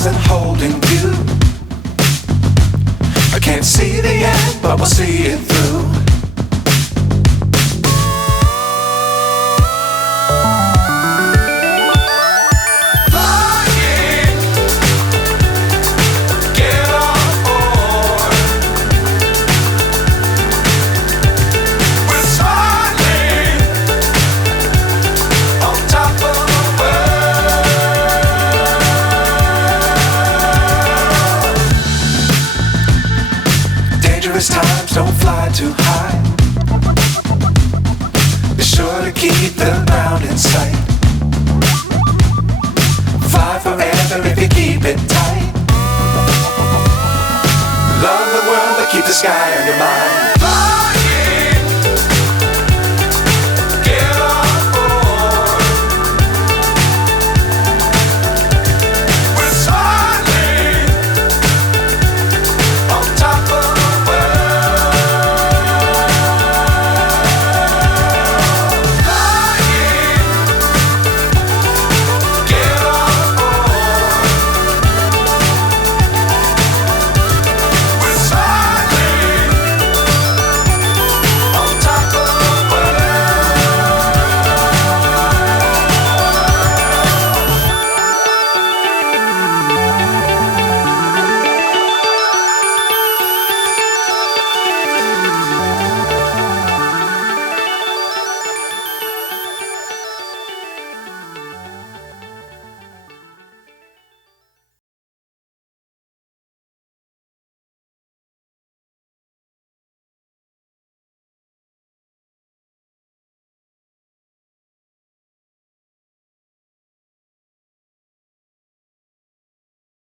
stars and holding you. I can't see the end, but we'll see it through. Times don't fly too high. Be sure to keep the ground in sight. Fly forever if you keep it tight. Love the world but keep the sky on your mind.